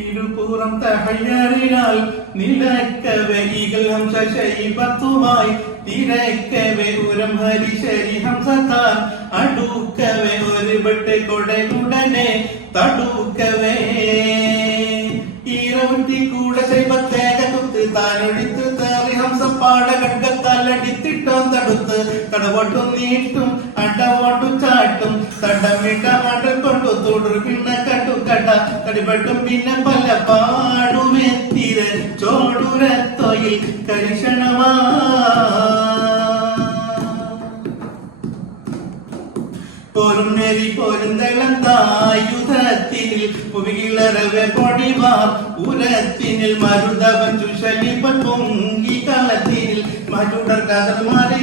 ഇരുപുറം തഹയറിനാൽ നിലക്കവെ ഈകൾ ഹംസ ശൈബത്തുമായി തിരക്കവെ ഉരം ഹരിശരി ഹംസത്താൻ അടുക്കവെ ഒരു ബട്ട് കൊടകുടനെ തടുക്കവേ. ഈറവുറ്റി കൂടെ ശൈബത്തേക കുത്ത് താനൊഴിത്ത് തേറി ഹംസപ്പാട ഖഡ്ഗത്താലടിത്തിട്ടോ തടുത്ത് കടവോട്ടും നീട്ടും അടവോട്ടും ചാട്ടും തടമിട്ട മട കൊണ്ടു തുടർ പിന്നെ കട്ടു കട കടിപെട്ടും പിന്നെ പല പാടുമെത്തിര ചോടുരത്തൊയിൽ കരിഷണമാ പോരും നെരി പോരും തായുധത്തിനിൽ പുവികിളറവെ പൊടിവാർ ഉരത്തിനിൽ മരുതവൻ ചുഷലിപ്പൻ പൊങ്കി കളത്തിനിൽ മരുടർ കഥ മാറി